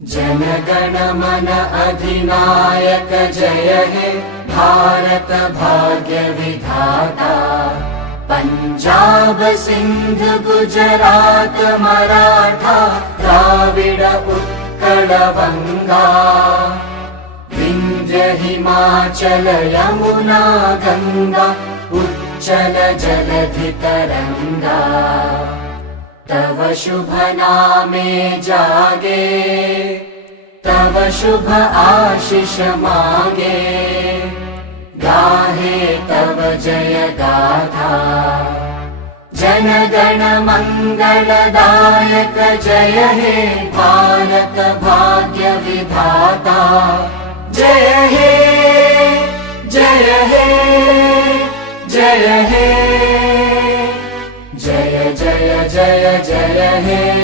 जनगण मन अधिनायक जय हे भारत भाग्य विधाता। पंजाब सिंध गुजरात मराठा द्राविड उत्कल बंगा। विंध्य हिमाचल यमुना गंगा उच्चल जलधि तरंगा। तव शुभ नामे जागे तव शुभ आशीष मांगे। गाहे तव जय गाथा जनगण मंगलदायक जय हे भारत भाग्य विधाता। जय हे जय हे जय हे जय जय जय जय हे।